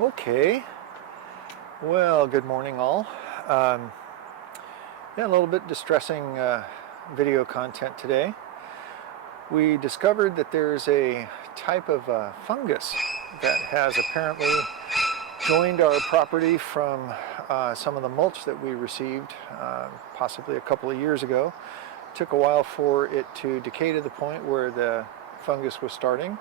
Okay, well, good morning all. Yeah, a little bit distressing video content today. We discovered that there's a type of fungus that has apparently joined our property from some of the mulch that we received possibly a couple of years ago. It took a while for it to decay to the point where the fungus was starting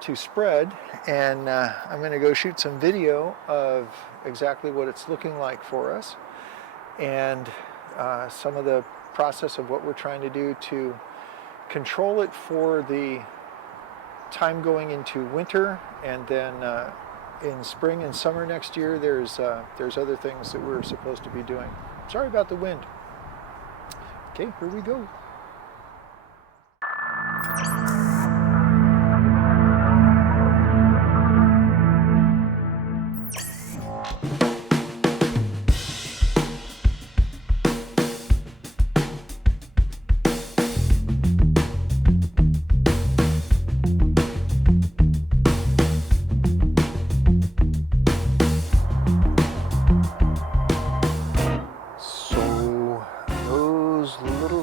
to spread, and I'm going to go shoot some video of exactly what it's looking like for us and some of the process of what we're trying to do to control it for the time going into winter, and then in spring and summer next year there's other things that we're supposed to be doing. Sorry about the wind. Okay, here we go.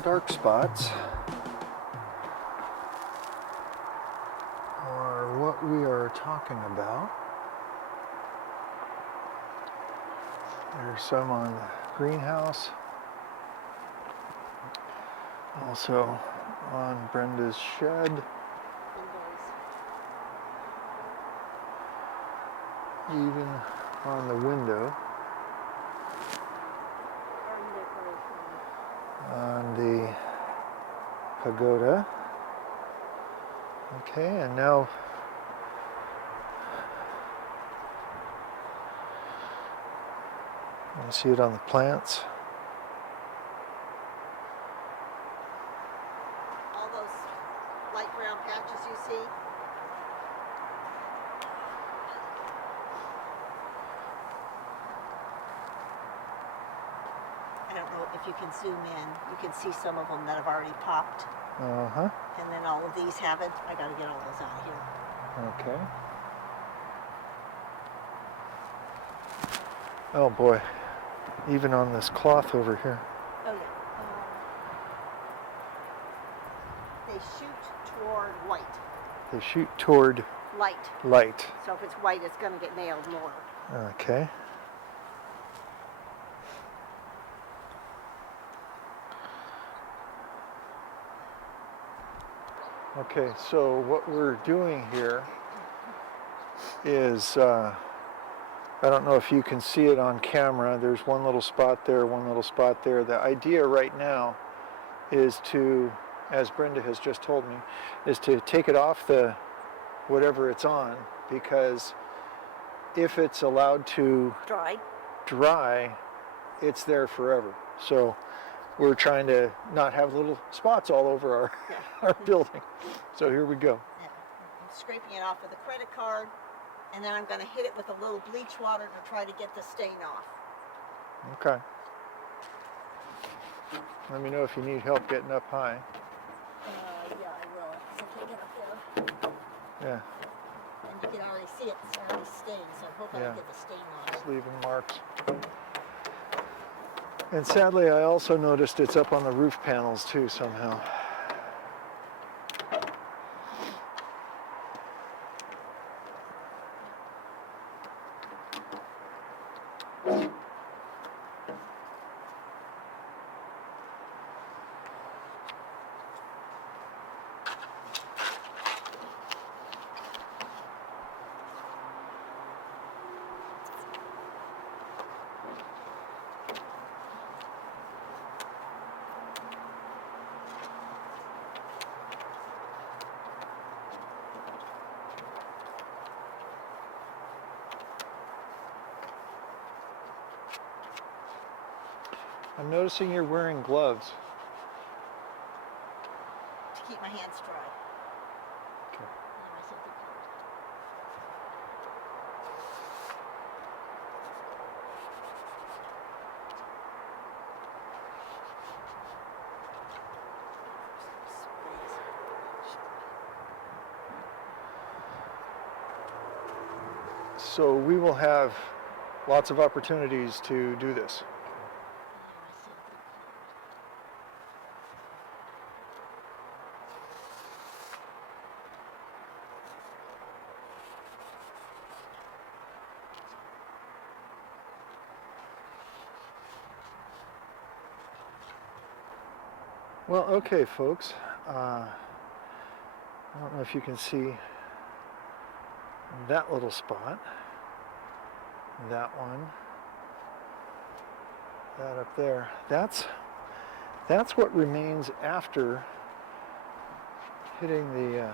Dark spots are what we are talking about. There's some on the greenhouse, also on Brenda's shed, even on the window, on the pagoda. Okay, and now you can see it on the plants. All those light brown patches you see. I don't know if you can zoom in. You can see some of them that have already popped. Uh-huh. And then all of these haven't. I got to get all those out of here. Okay. Oh boy, even on this cloth over here. Oh yeah. They shoot toward white. They shoot toward light. So if it's white, it's going to get nailed more. Okay. Okay, so what we're doing here is, I don't know if you can see it on camera, there's one little spot there, one little spot there. The idea right now is to, as Brenda has just told me, is to take it off the whatever it's on, because if it's allowed to dry, it's there forever. So we're trying to not have little spots all over our building. So here we go. Yeah. I'm scraping it off with a credit card, and then I'm going to hit it with a little bleach water to try to get the stain off. Okay. Let me know if you need help getting up high. Yeah, I will. So if I get up there. Yeah. And you can already see it. It's already stained, so I hope I don't get the stain on it. It's leaving marks. And sadly, I also noticed it's up on the roof panels too somehow. I'm noticing you're wearing gloves. To keep my hands dry. Okay. So we will have lots of opportunities to do this. Well, okay, folks. I don't know if you can see that little spot, that one, that up there. That's what remains after hitting the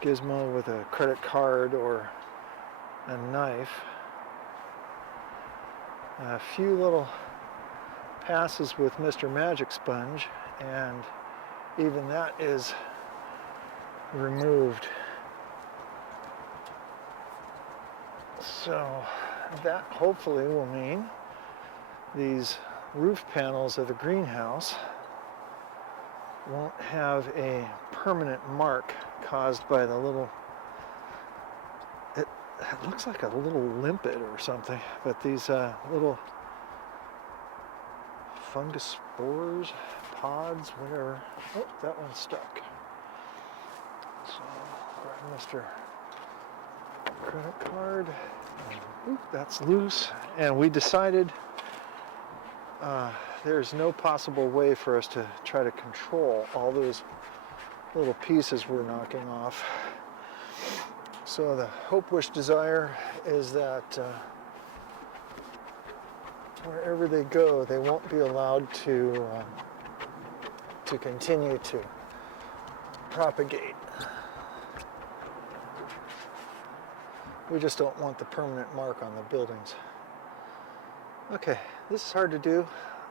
gizmo with a credit card or a knife. A few little passes with Mr. Magic Sponge, and even that is removed. So that hopefully will mean these roof panels of the greenhouse won't have a permanent mark caused by the little, it looks like a little limpet or something, but these little fungus spores, pods, whatever. Oh, that one's stuck. So grab Mr. Credit card. Oop, that's loose. And we decided there's no possible way for us to try to control all those little pieces we're knocking off. So the hope, wish, desire is that wherever they go, they won't be allowed to continue to propagate. We just don't want the permanent mark on the buildings. Okay, this is hard to do.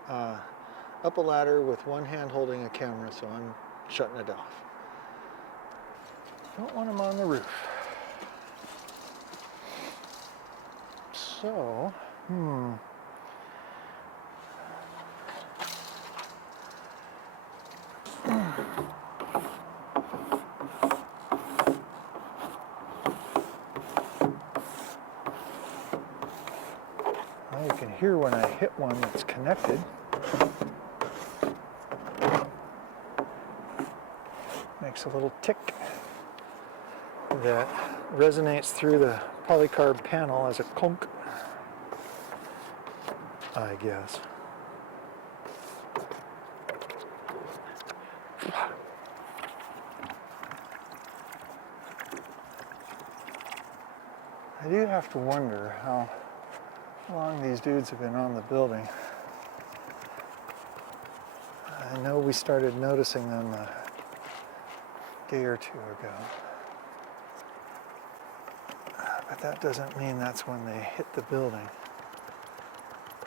Up a ladder with one hand holding a camera, so I'm shutting it off. Don't want them on the roof. So, well, you can hear when I hit one that's connected. Makes a little tick that resonates through the polycarb panel as a clunk, I guess. I do have to wonder how long these dudes have been on the building. I know we started noticing them a day or two ago. But that doesn't mean that's when they hit the building.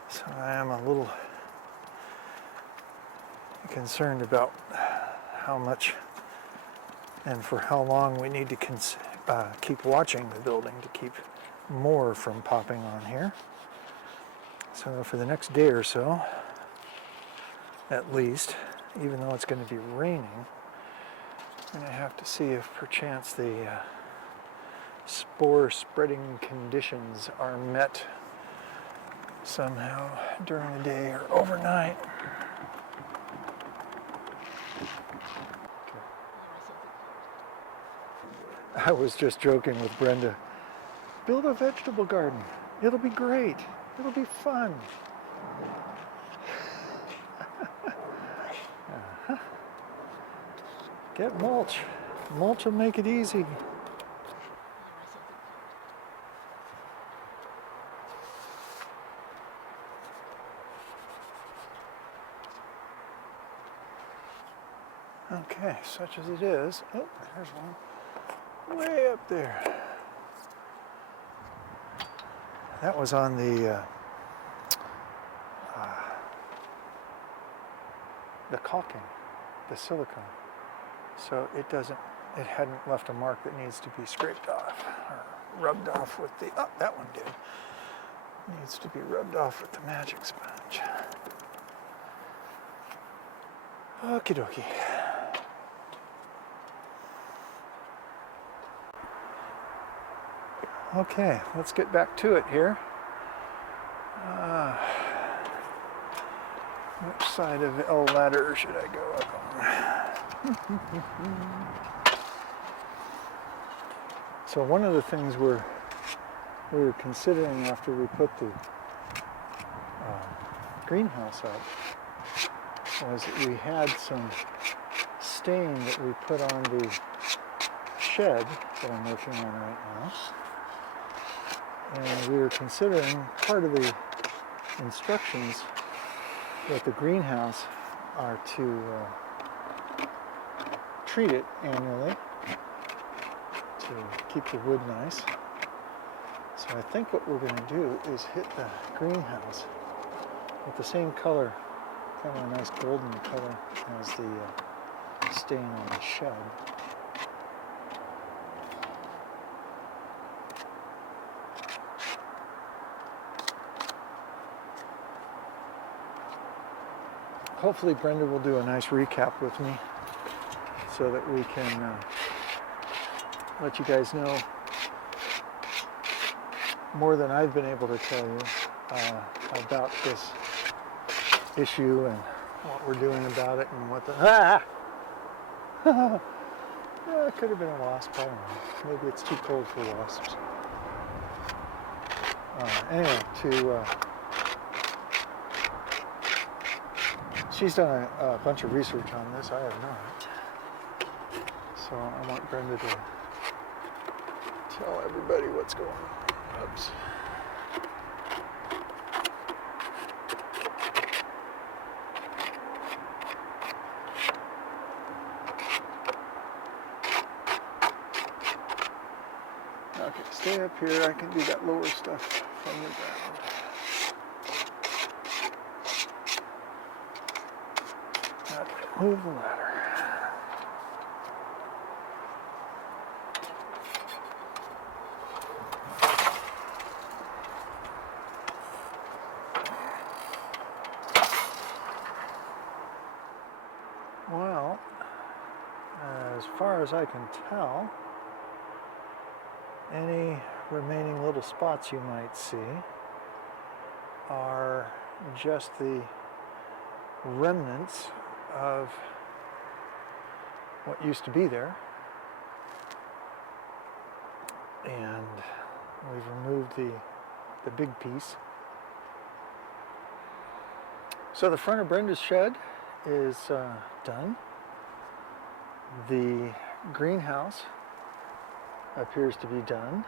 So I am a little concerned about how much and for how long we need to keep watching the building to keep more from popping on here. So for the next day or so, at least, even though it's going to be raining, I'm going to have to see if perchance the spore spreading conditions are met somehow during the day or overnight. I was just joking with Brenda. Build a vegetable garden. It'll be great. It'll be fun. Get mulch. Mulch will make it easy. Okay, such as it is. Oh, there's one way up there. That was on the caulking, the silicone. So it hadn't left a mark that needs to be scraped off or rubbed off with the, oh, that one did. Needs to be rubbed off with the magic sponge. Okie dokie. Okay, let's get back to it here. Which side of the ladder should I go up on? So one of the things we were considering after we put the greenhouse up was that we had some stain that we put on the shed that I'm working on right now. And we were considering part of the instructions with the greenhouse are to treat it annually to keep the wood nice. So I think what we're going to do is hit the greenhouse with the same color, kind of a nice golden color as the stain on the shed. Hopefully Brenda will do a nice recap with me so that we can let you guys know more than I've been able to tell you about this issue and what we're doing about it and what the... It could have been a wasp, I don't know. Maybe it's too cold for wasps. Anyway, she's done a bunch of research on this, I have not. So I want Brenda to tell everybody what's going on. Oops. Okay, stay up here. I can do that lower stuff from the ground. Okay, move the ladder. Well, as far as I can tell, any remaining little spots you might see are just the remnants of what used to be there. And we've removed the big piece. So the front of Brenda's shed is done. The greenhouse appears to be done.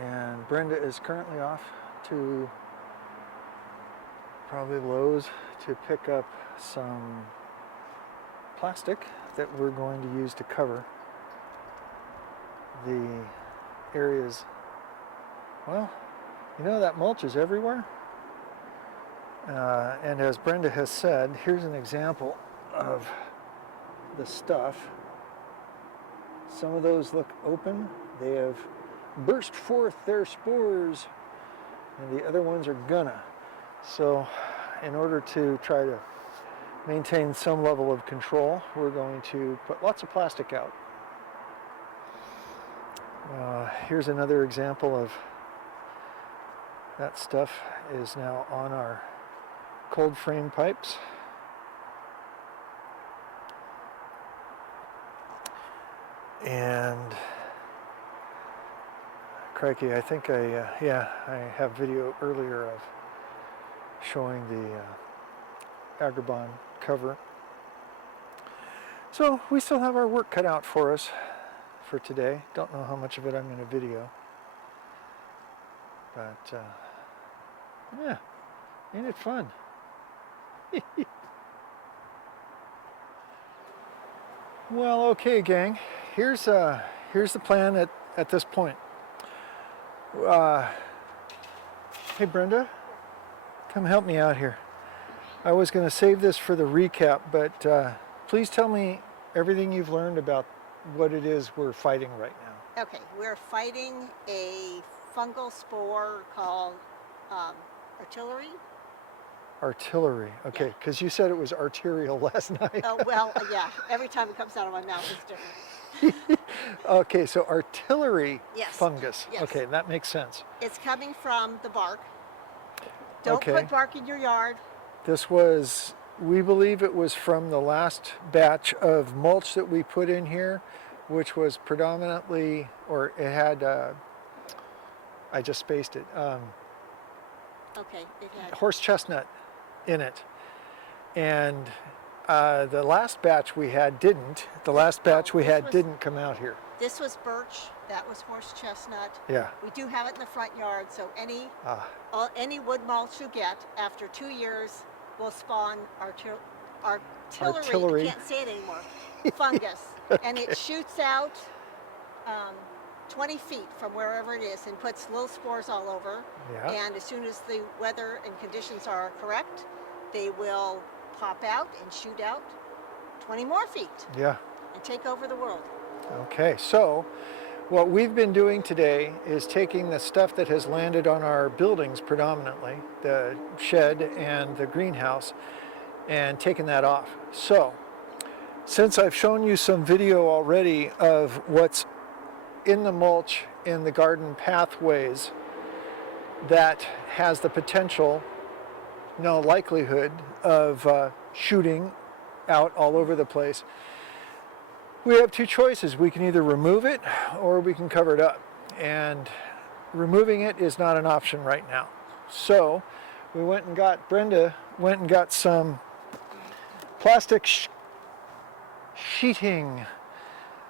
And Brenda is currently off to probably Lowe's to pick up some plastic that we're going to use to cover the areas. Well, you know, that mulch is everywhere. And as Brenda has said, here's an example of the stuff. Some of those look open. They have burst forth their spores, and the other ones are gonna. So in order to try to maintain some level of control, we're going to put lots of plastic out. Here's another example of that stuff is now on our cold frame pipes. And crikey, I think I have video earlier of showing the Agrabah cover. So we still have our work cut out for us for today. Don't know how much of it I'm going to video. But yeah, ain't it fun? Well, okay, gang. Here's the plan at this point. Hey, Brenda, come help me out here. I was going to save this for the recap, but please tell me everything you've learned about what it is we're fighting right now. Okay, we're fighting a fungal spore called Artillery. Artillery, okay, because you said it was arterial last night. Oh, well, yeah, every time it comes out of my mouth it's different. Okay, so artillery Yes. fungus. Yes. Okay, that makes sense. It's coming from the bark. Don't Okay. put bark in your yard. This was, we believe it was from the last batch of mulch that we put in here, which was predominantly, or it had, I just spaced it, Okay, it had. horse chestnut in it. And the last batch we had didn't. The last batch we this had was- didn't come out here. This was birch. That was horse chestnut. Yeah. We do have it in the front yard, so any Ah, any wood mulch you get after 2 years will spawn artillery. I can't say it anymore. Fungus, and it shoots out 20 feet from wherever it is and puts little spores all over. yeah. And as soon as the weather and conditions are correct, they will pop out and shoot out 20 more feet Yeah. and take over the world. Okay, so what we've been doing today is taking the stuff that has landed on our buildings predominantly, the shed and the greenhouse, and taking that off. So, since I've shown you some video already of what's in the mulch in the garden pathways that has the potential, no likelihood of shooting out all over the place, we have two choices. We can either remove it or we can cover it up. And removing it is not an option right now. So we went and got, Brenda went and got some plastic sheeting.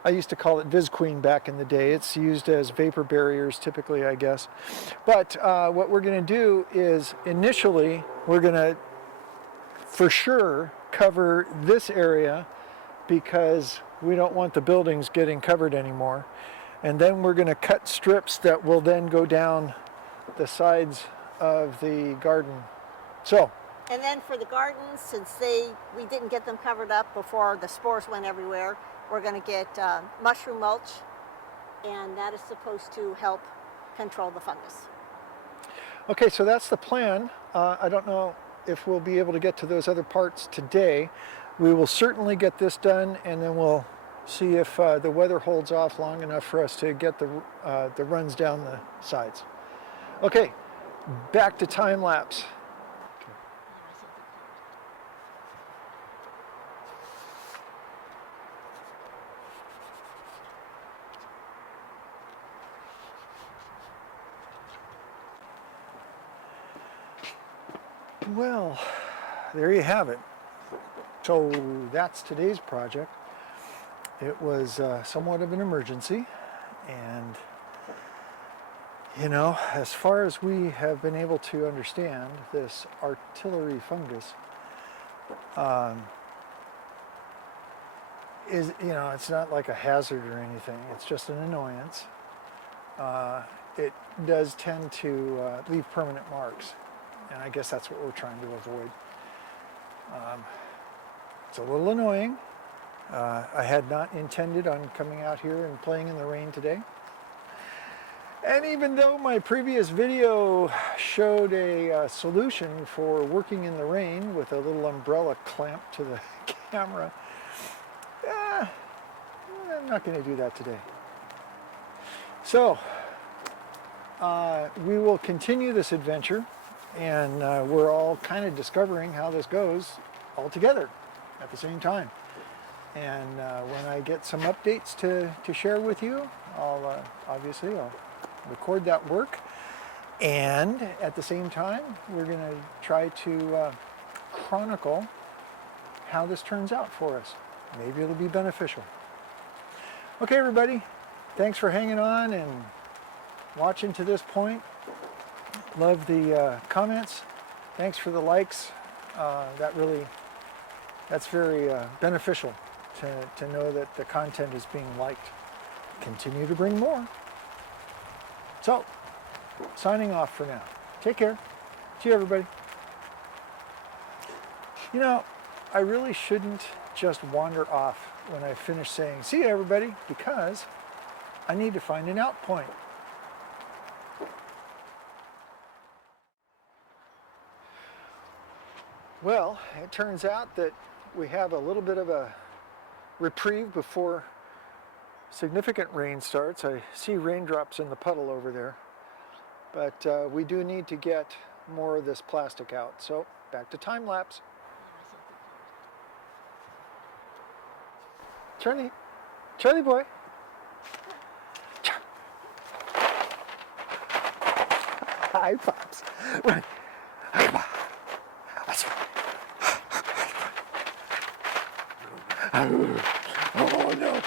I used to call it Visqueen back in the day. It's used as vapor barriers typically, I guess. But what we're going to do is initially we're going to for sure cover this area because we don't want the buildings getting covered anymore. And then we're going to cut strips that will then go down the sides of the garden. So, And then for the gardens, since we didn't get them covered up before the spores went everywhere, we're going to get mushroom mulch, and that is supposed to help control the fungus. okay, so that's the plan. I don't know if we'll be able to get to those other parts today. We will certainly get this done, and then we'll see if the weather holds off long enough for us to get the runs down the sides. Okay, back to time lapse. Well, there you have it. So that's today's project. It was somewhat of an emergency, and you know, as far as we have been able to understand, this artillery fungus is, you know, it's not like a hazard or anything. It's just an annoyance. It does tend to leave permanent marks, and I guess that's what we're trying to avoid. It's a little annoying. I had not intended on coming out here and playing in the rain today. And even though my previous video showed a solution for working in the rain with a little umbrella clamp to the camera, I'm not going to do that today. So, we will continue this adventure, and we're all kind of discovering how this goes all together at the same time. And when I get some updates to share with you, I'll record that work. And at the same time, we're going to try to chronicle how this turns out for us. Maybe it'll be beneficial. Okay, everybody, thanks for hanging on and watching to this point. Love the comments. Thanks for the likes. That's very beneficial to know that the content is being liked. Continue to bring more. So, signing off for now. Take care. See you, everybody. You know, I really shouldn't just wander off when I finish saying, see you, everybody, because I need to find an out point. Well, it turns out that we have a little bit of a reprieve before significant rain starts. I see raindrops in the puddle over there. But we do need to get more of this plastic out. So back to time lapse. Charlie, Charlie boy. Hi, Pops. Run. Hi, Pop. Oh, no.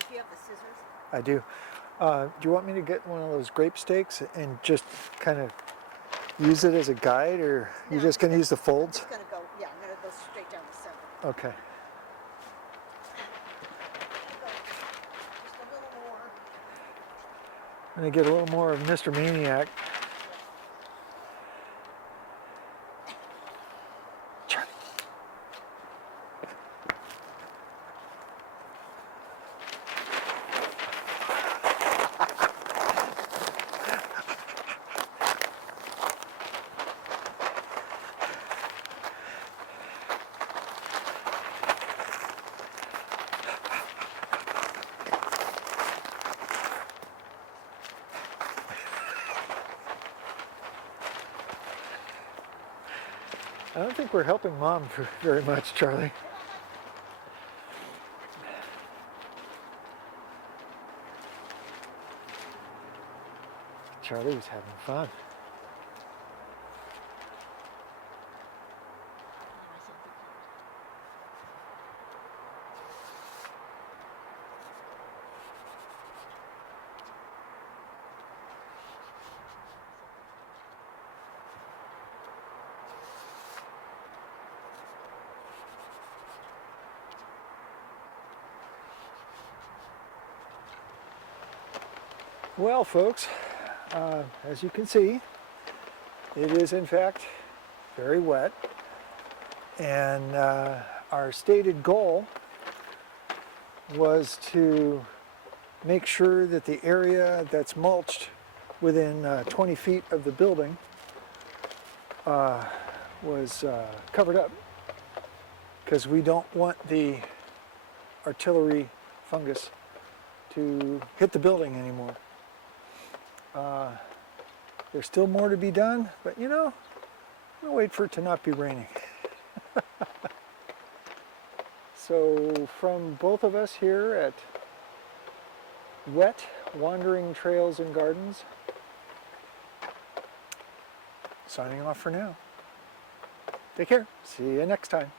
If you have the scissors. I do. Do you want me to get one of those grape stakes and just kind of use it as a guide, or you're No, just going to use the I'm folds? just going to go, yeah, I'm going to go straight down the center. Okay. Just a little more. I'm going to get a little more of Mr. Maniac. Charlie. I don't think we're helping Mom very much, Charlie. Charlie was having fun. Well, folks, as you can see, it is in fact very wet, and our stated goal was to make sure that the area that's mulched within 20 feet of the building was covered up, because we don't want the artillery fungus to hit the building anymore. There's still more to be done, but you know, I'm gonna wait for it to not be raining. So from both of us here at Wet Wandering Trails and Gardens, signing off for now. Take care. See you next time.